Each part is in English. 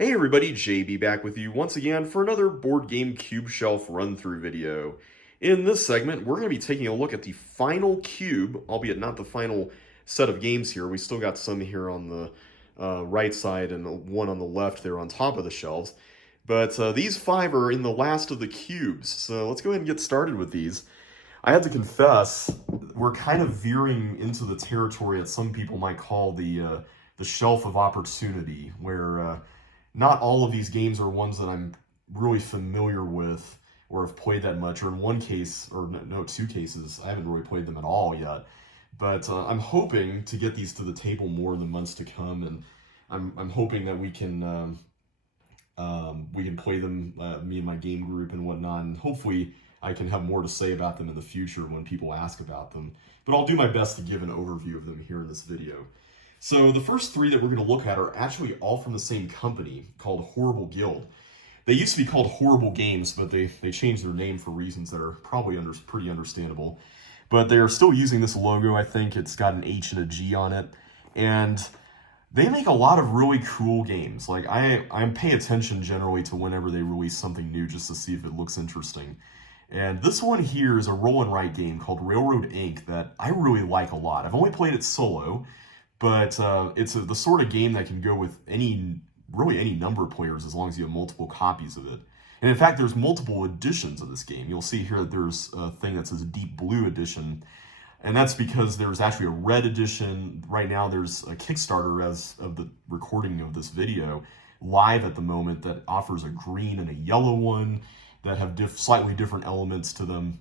Hey everybody, JB back with you once again for another board game cube shelf run-through video. In this segment, we're going to be taking a look at the final cube, albeit not the final set of games here. We still got some here on the right side and one on the left there on top of the shelves. But these five are in the last of the cubes, so let's go ahead and get started with these. I have to confess, we're kind of veering into the territory that some people might call the shelf of opportunity, where not all of these games are ones that I'm really familiar with or have played that much, or in one case, or no, two cases, I haven't really played them at all yet. But I'm hoping to get these to the table more in the months to come, and I'm hoping that we can play them, me and my game group and whatnot, and hopefully I can have more to say about them in the future when people ask about them. But I'll do my best to give an overview of them here in this video. So the first three that we're going to look at are actually all from the same company called Horrible Guild. They used to be called Horrible Games, but they changed their name for reasons that are probably pretty understandable. But they are still using this logo. I think it's got an H and a G on it. And they make a lot of really cool games. Like I pay attention generally to whenever they release something new just to see if it looks interesting. And this one here is a roll and write game called Railroad Inc. that I really like a lot. I've only played it solo, but it's the sort of game that can go with really any number of players as long as you have multiple copies of it. And in fact, there's multiple editions of this game. You'll see here that there's a thing that says Deep Blue Edition, and that's because there's actually a red edition. Right now, there's a Kickstarter as of the recording of this video live at the moment that offers a green and a yellow one that have slightly different elements to them.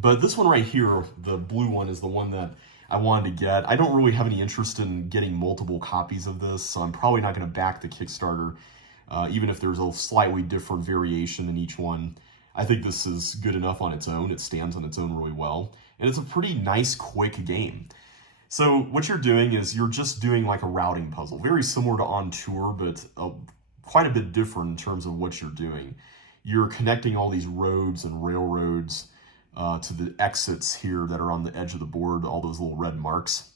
But this one right here, the blue one, is the one that I wanted to get. I don't really have any interest in getting multiple copies of this, so I'm probably not going to back the Kickstarter, even if there's a slightly different variation in each one. I think this is good enough on its own. It stands on its own really well, and it's a pretty nice, quick game. So what you're doing is you're just doing like a routing puzzle, very similar to On Tour, but quite a bit different in terms of what you're doing. You're connecting all these roads and railroads to the exits here that are on the edge of the board, all those little red marks.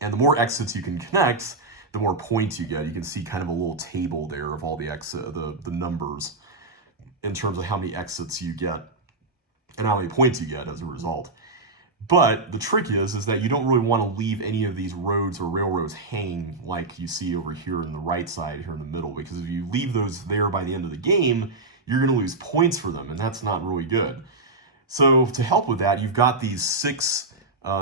And the more exits you can connect, the more points you get. You can see kind of a little table there of all the the numbers in terms of how many exits you get and how many points you get as a result. But the trick is that you don't really want to leave any of these roads or railroads hanging like you see over here in the right side here in the middle, because if you leave those there by the end of the game, you're going to lose points for them, and that's not really good. So to help with that, you've got these six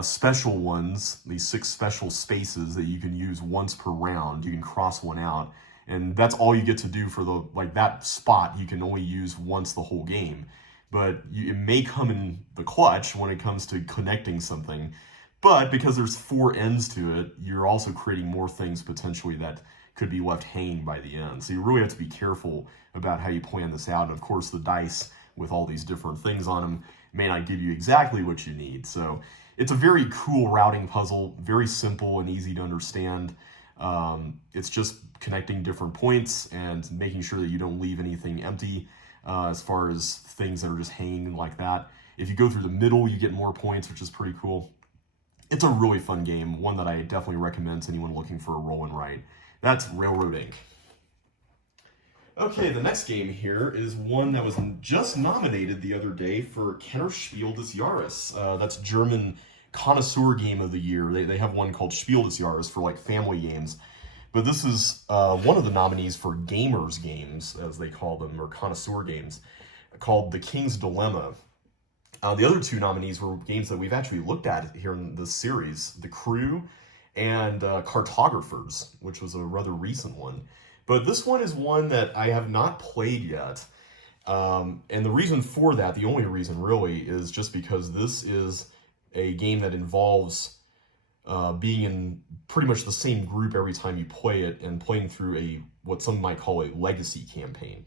special ones, these six special spaces that you can use once per round. You can cross one out, and that's all you get to do for that spot. You can only use once the whole game, but it may come in the clutch when it comes to connecting something. But because there's four ends to it, you're also creating more things potentially that could be left hanging by the end. So you really have to be careful about how you plan this out. And of course, the dice with all these different things on them may not give you exactly what you need. So it's a very cool routing puzzle, very simple and easy to understand. It's just connecting different points and making sure that you don't leave anything empty as far as things that are just hanging like that. If you go through the middle, you get more points, which is pretty cool. It's a really fun game, one that I definitely recommend to anyone looking for a roll and write. That's Railroad Inc. Okay, the next game here is one that was just nominated the other day for Kenner Spiel des Jahres. That's German connoisseur game of the year. They have one called Spiel des Jahres for like family games. But this is one of the nominees for gamers games, as they call them, or connoisseur games, called The King's Dilemma. The other two nominees were games that we've actually looked at here in this series, The Crew and Cartographers, which was a rather recent one. But this one is one that I have not played yet. And the reason for that, the only reason really, is just because this is a game that involves being in pretty much the same group every time you play it and playing through what some might call a legacy campaign.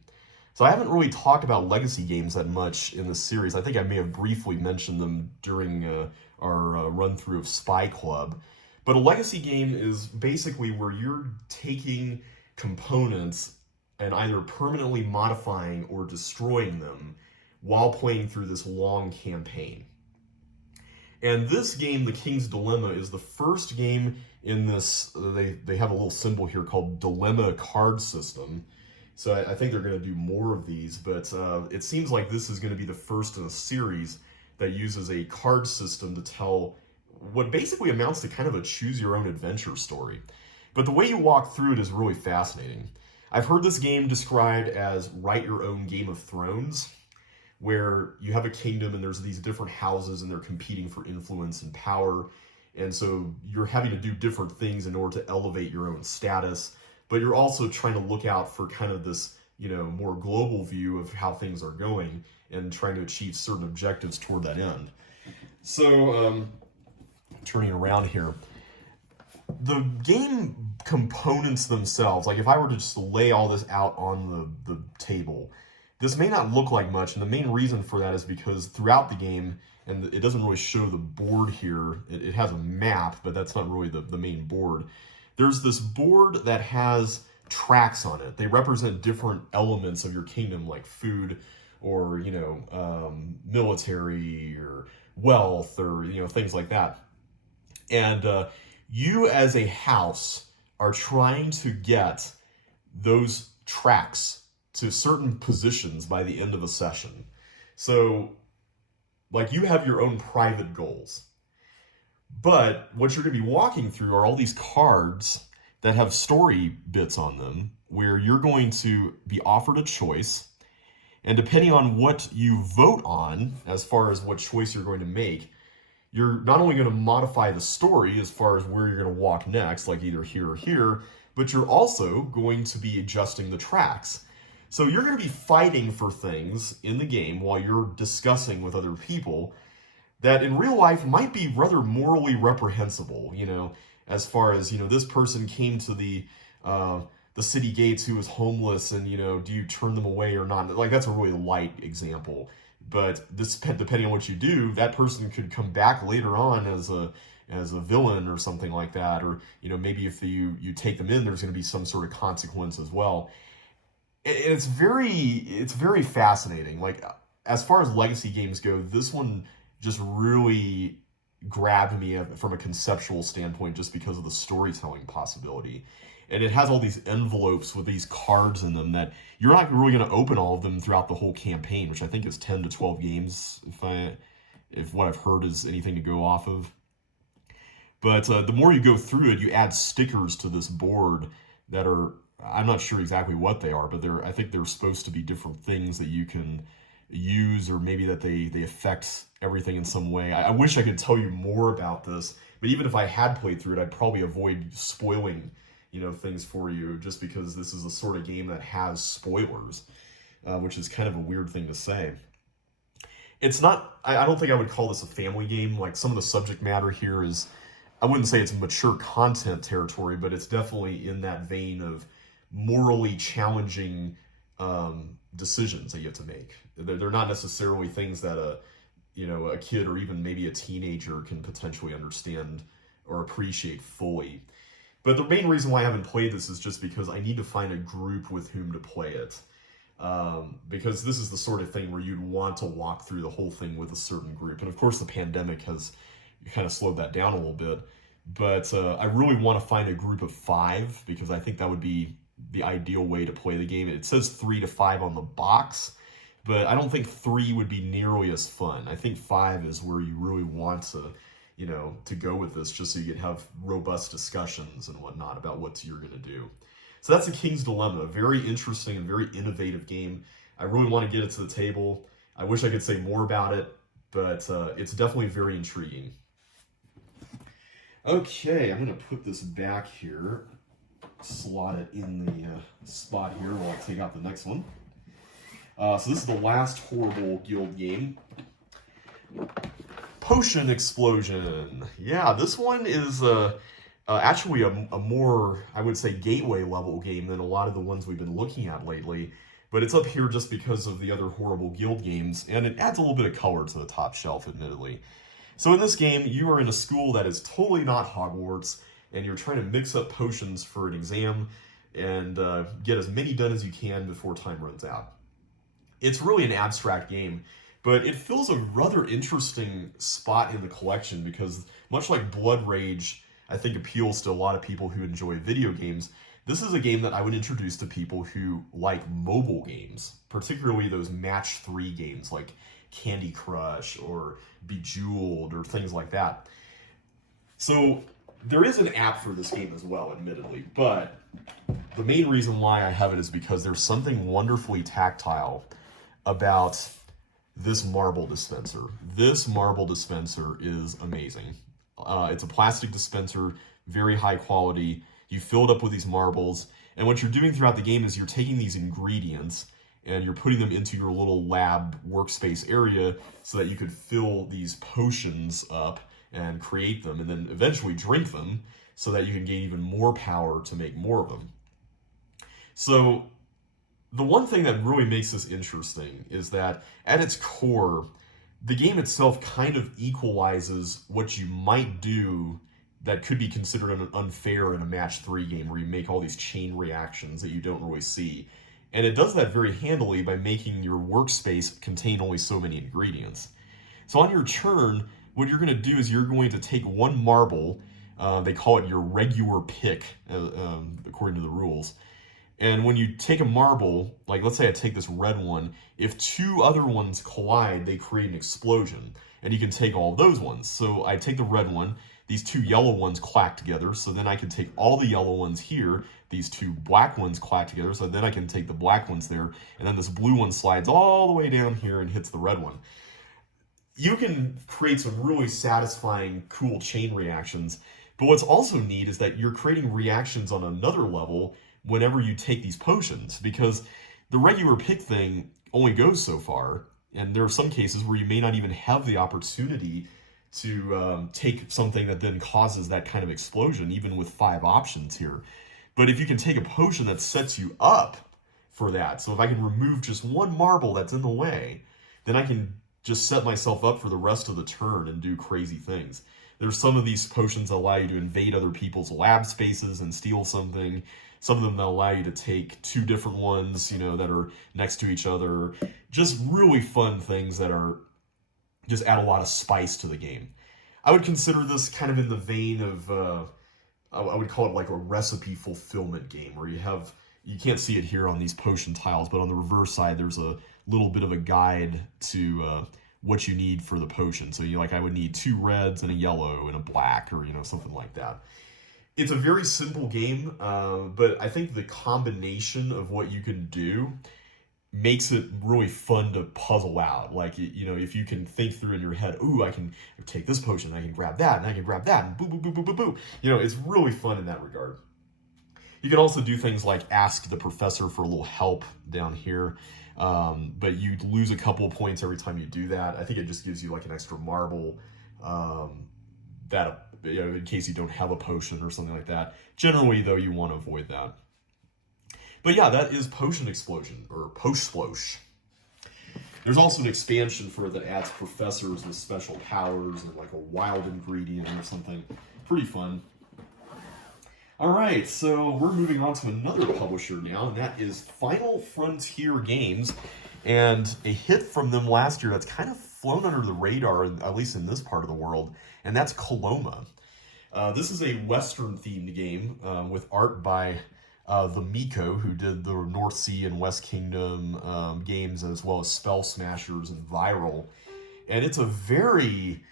So I haven't really talked about legacy games that much in this series. I think I may have briefly mentioned them during our run-through of Spy Club. But a legacy game is basically where you're taking components and either permanently modifying or destroying them while playing through this long campaign. And this game, The King's Dilemma, is the first game in this, they have a little symbol here called Dilemma Card System. So I think they're going to do more of these, but it seems like this is going to be the first in a series that uses a card system to tell what basically amounts to kind of a choose-your-own-adventure story. But the way you walk through it is really fascinating. I've heard this game described as write your own Game of Thrones, where you have a kingdom and there's these different houses and they're competing for influence and power. And so you're having to do different things in order to elevate your own status, but you're also trying to look out for kind of this, more global view of how things are going and trying to achieve certain objectives toward that end. So, turning around here, the game components themselves, like if I were to just lay all this out on the table, this may not look like much, and the main reason for that is because throughout the game, and it doesn't really show the board here, it has a map, but that's not really the main board. There's this board that has tracks on it. They represent different elements of your kingdom, like food, or, military, or wealth, or, things like that. And you as a house are trying to get those tracks to certain positions by the end of a session. So, like, you have your own private goals. But what you're going to be walking through are all these cards that have story bits on them, where you're going to be offered a choice. And depending on what you vote on, as far as what choice you're going to make, you're not only going to modify the story as far as where you're going to walk next, like either here or here, but you're also going to be adjusting the tracks. So you're going to be fighting for things in the game while you're discussing with other people that in real life might be rather morally reprehensible, as far as, this person came to the city gates who was homeless, and, do you turn them away or not? Like, that's a really light example. But this, depending on what you do, that person could come back later on as a villain or something like that. Or, maybe if you take them in, there's going to be some sort of consequence as well. It's very fascinating. Like, as far as legacy games go, this one just really grabbed me from a conceptual standpoint just because of the storytelling possibility. And it has all these envelopes with these cards in them that you're not really going to open all of them throughout the whole campaign, which I think is 10 to 12 games, if what I've heard is anything to go off of. But the more you go through it, you add stickers to this board that are, I'm not sure exactly what they are, but I think they're supposed to be different things that you can use, or maybe that they affect everything in some way. I wish I could tell you more about this, but even if I had played through it, I'd probably avoid spoiling things for you, just because this is the sort of game that has spoilers, which is kind of a weird thing to say. It's not, I don't think I would call this a family game. Like, some of the subject matter here is, I wouldn't say it's mature content territory, but it's definitely in that vein of morally challenging decisions that you have to make. They're not necessarily things that a kid or even maybe a teenager can potentially understand or appreciate fully. But the main reason why I haven't played this is just because I need to find a group with whom to play it. Because this is the sort of thing where you'd want to walk through the whole thing with a certain group. And of course the pandemic has kind of slowed that down a little bit. But I really want to find a group of 5, because I think that would be the ideal way to play the game. It says 3 to 5 on the box, but I don't think 3 would be nearly as fun. I think 5 is where you really want to go with this, just so you can have robust discussions and whatnot about what you're going to do. So that's The King's Dilemma, a very interesting and very innovative game. I really want to get it to the table. I wish I could say more about it, but it's definitely very intriguing. Okay, I'm going to put this back here, slot it in the spot here while I take out the next one. So this is the last horrible guild game. Potion Explosion. Yeah, this one is actually a more, I would say, gateway level game than a lot of the ones we've been looking at lately. But it's up here just because of the other horrible guild games, and it adds a little bit of color to the top shelf, admittedly. So in this game, you are in a school that is totally not Hogwarts, and you're trying to mix up potions for an exam and get as many done as you can before time runs out. It's really an abstract game, but it fills a rather interesting spot in the collection because, much like Blood Rage, I think appeals to a lot of people who enjoy video games. This is a game that I would introduce to people who like mobile games, particularly those match 3 games like Candy Crush or Bejeweled or things like that. So there is an app for this game as well, admittedly, but the main reason why I have it is because there's something wonderfully tactile about this Marble Dispenser. This Marble Dispenser is amazing. It's a plastic dispenser, very high quality. You fill it up with these marbles, and what you're doing throughout the game is you're taking these ingredients and you're putting them into your little lab workspace area so that you could fill these potions up and create them, and then eventually drink them so that you can gain even more power to make more of them. So the one thing that really makes this interesting is that at its core, the game itself kind of equalizes what you might do that could be considered unfair in a match 3 game where you make all these chain reactions that you don't really see. And it does that very handily by making your workspace contain only so many ingredients. So on your turn, what you're going to do is you're going to take one marble, they call it your regular pick, according to the rules. And when you take a marble, like let's say I take this red one, if 2 other ones collide, they create an explosion. And you can take all of those ones. So I take the red one, these 2 yellow ones clack together, so then I can take all the yellow ones here, these 2 black ones clack together, so then I can take the black ones there, and then this blue one slides all the way down here and hits the red one. You can create some really satisfying, cool chain reactions, but what's also neat is that you're creating reactions on another level whenever you take these potions, because the regular pick thing only goes so far, and there are some cases where you may not even have the opportunity to take something that then causes that kind of explosion, even with 5 options here. But if you can take a potion that sets you up for that, so if I can remove just one marble that's in the way, then I can just set myself up for the rest of the turn and do crazy things. There's some of these potions that allow you to invade other people's lab spaces and steal something. Some of them that allow you to take 2 different ones, that are next to each other. Just really fun things that are just add a lot of spice to the game. I would consider this kind of in the vein of, I would call it like a recipe fulfillment game, where you can't see it here on these potion tiles, but on the reverse side, there's a little bit of a guide to what you need for the potion. So I would need 2 reds and a yellow and a black, or something like that. It's a very simple game, but I think the combination of what you can do makes it really fun to puzzle out. Like, if you can think through in your head, ooh, I can take this potion, I can grab that, and I can grab that, and boo, boo, boo, boo, boo, boo. It's really fun in that regard. You can also do things like ask the professor for a little help down here, but you lose a couple of points every time you do that. I think it just gives you like an extra marble, that in case you don't have a potion or something like that. Generally, though, you want to avoid that. But yeah, that is Potion Explosion, or Poshsplosh. There's also an expansion for it that adds professors with special powers and like a wild ingredient or something. Pretty fun. Alright, so we're moving on to another publisher now, and that is Final Frontier Games. And a hit from them last year that's kind of flown under the radar, at least in this part of the world, and that's Coloma. This is a Western-themed game with art by the Miko, who did the North Sea and West Kingdom games, as well as Spell Smashers and Viral. And it's a very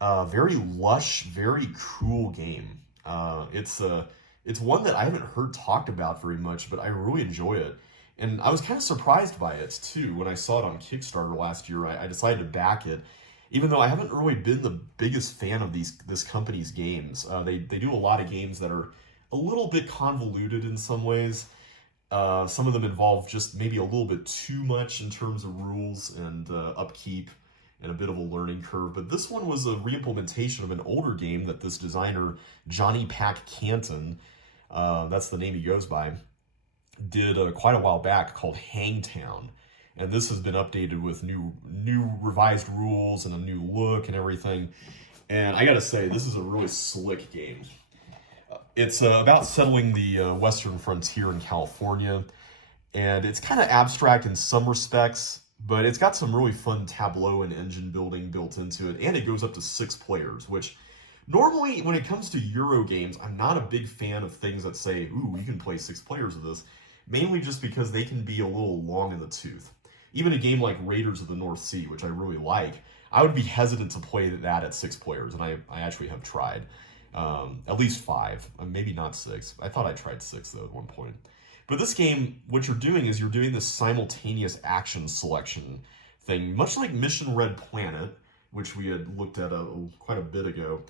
lush, very cool game. It's one that I haven't heard talked about very much, but I really enjoy it. And I was kind of surprised by it, too. When I saw it on Kickstarter last year, I decided to back it, even though I haven't really been the biggest fan of this company's games. They do a lot of games that are a little bit convoluted in some ways. Some of them involve just maybe a little bit too much in terms of rules and upkeep and a bit of a learning curve. But this one was a reimplementation of an older game that this designer, Johnny Pack Canton, that's the name he goes by, did quite a while back, called Hangtown. And this has been updated with new revised rules and a new look and everything. And I gotta say, this is a really slick game. It's about settling the western frontier in California, and it's kind of abstract in some respects, but it's got some really fun tableau and engine building built into it, and it goes up to 6 players, which Normally, when it comes to Euro games, I'm not a big fan of things that say, ooh, you can play 6 players of this, mainly just because they can be a little long in the tooth. Even a game like Raiders of the North Sea, which I really like, I would be hesitant to play that at 6 players, and I actually have tried. At least 5, maybe not 6. I thought I tried 6, though, at one point. But this game, what you're doing is you're doing this simultaneous action selection thing, much like Mission Red Planet, which we had looked at quite a bit ago.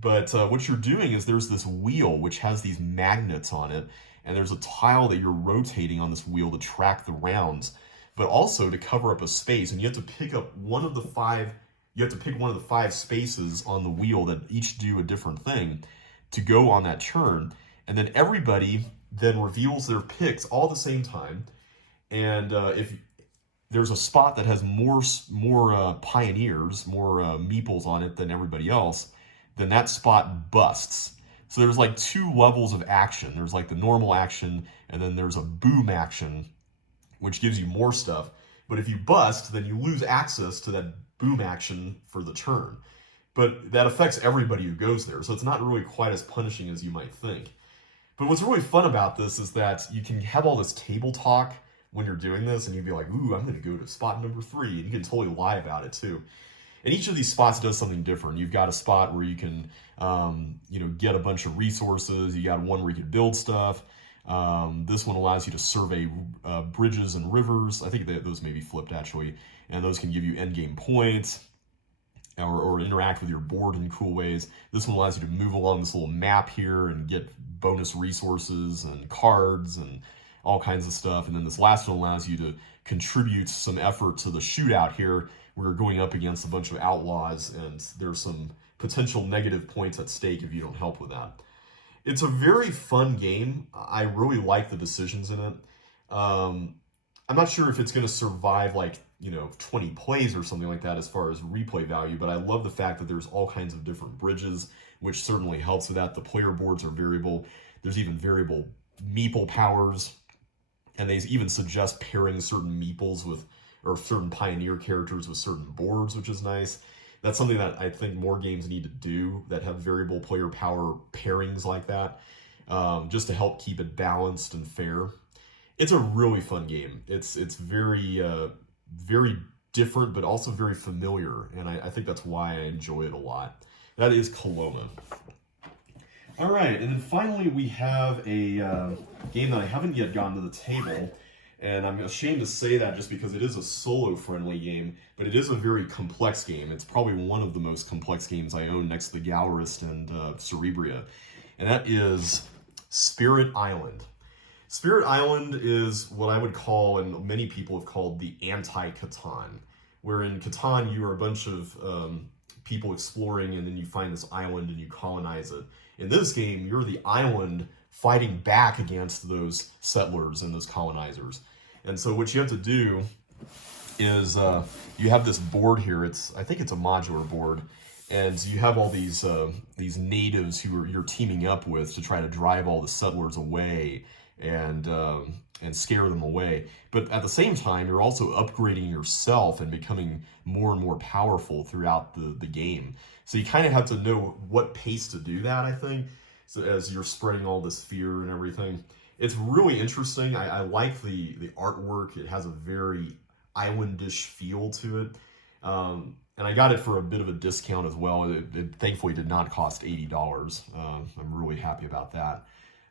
But what you're doing is there's this wheel which has these magnets on it, and there's a tile that you're rotating on this wheel to track the rounds, but also to cover up a space, and you have to pick up one of the 5. You have to pick one of the 5 spaces on the wheel that each do a different thing to go on that turn, and then everybody then reveals their picks all at the same time. And if there's a spot that has more pioneers, more meeples on it than everybody else, then that spot busts. So there's like 2 levels of action. There's like the normal action, and then there's a boom action, which gives you more stuff. But if you bust, then you lose access to that boom action for the turn. But that affects everybody who goes there, so it's not really quite as punishing as you might think. But what's really fun about this is that you can have all this table talk when you're doing this, and you'd be like, ooh, I'm going to go to spot number 3, and you can totally lie about it too. And each of these spots does something different. You've got a spot where you can, get a bunch of resources. You got one where you can build stuff. This one allows you to survey bridges and rivers. I think those may be flipped, actually. And those can give you endgame points or interact with your board in cool ways. This one allows you to move along this little map here and get bonus resources and cards and all kinds of stuff. And then this last one allows you to contribute some effort to the shootout here. We're going up against a bunch of outlaws, and there's some potential negative points at stake if you don't help with that. It's a very fun game. I really like the decisions in it. I'm not sure if it's going to survive 20 plays or something like that as far as replay value, but I love the fact that there's all kinds of different bridges, which certainly helps with that. The player boards are variable. There's even variable meeple powers, and they even suggest pairing certain meeples or certain pioneer characters with certain boards, which is nice. That's something that I think more games need to do, that have variable player power pairings like that, just to help keep it balanced and fair. It's a really fun game. It's very very different, but also very familiar, and I think that's why I enjoy it a lot. That is Coloma. All right, and then finally we have a game that I haven't yet gotten to the table. And I'm ashamed to say that just because it is a solo-friendly game, but it is a very complex game. It's probably one of the most complex games I own next to the Gallerist and Cerebria. And that is Spirit Island. Spirit Island is what I would call, and many people have called, the anti-Catan. Where in Catan, you are a bunch of people exploring, and then you find this island and you colonize it. In this game, you're the island fighting back against those settlers and those colonizers. And so what you have to do is you have this board here. I think it's a modular board, and you have all these natives who you're teaming up with to try to drive all the settlers away and scare them away. But at the same time, you're also upgrading yourself and becoming more and more powerful throughout the game. So you kind of have to know what pace to do that, I think, so as you're spreading all this fear and everything. It's really interesting. I like the artwork. It has a very islandish feel to it. And I got it for a bit of a discount as well. It thankfully did not cost $80. I'm really happy about that.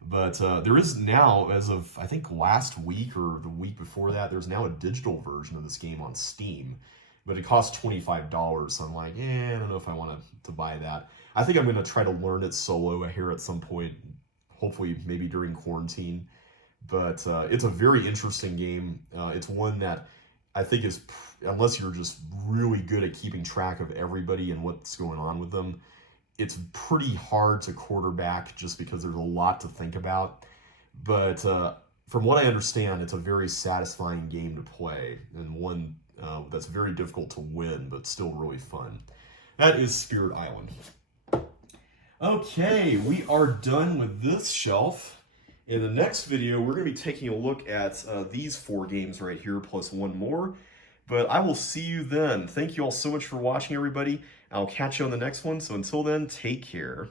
But there is now, as of I think last week or the week before that, there's now a digital version of this game on Steam. But it costs $25, so I'm like, I don't know if I want to buy that. I think I'm going to try to learn it solo here at some point, hopefully maybe during quarantine. But it's a very interesting game. It's one that I think is, unless you're just really good at keeping track of everybody and what's going on with them, it's pretty hard to quarterback just because there's a lot to think about. But from what I understand, it's a very satisfying game to play, and one that's very difficult to win, but still really fun. That is Spirit Island. Okay, we are done with this shelf. In the next video, we're going to be taking a look at these 4 games right here, plus one more. But I will see you then. Thank you all so much for watching, everybody. I'll catch you on the next one. So until then, take care.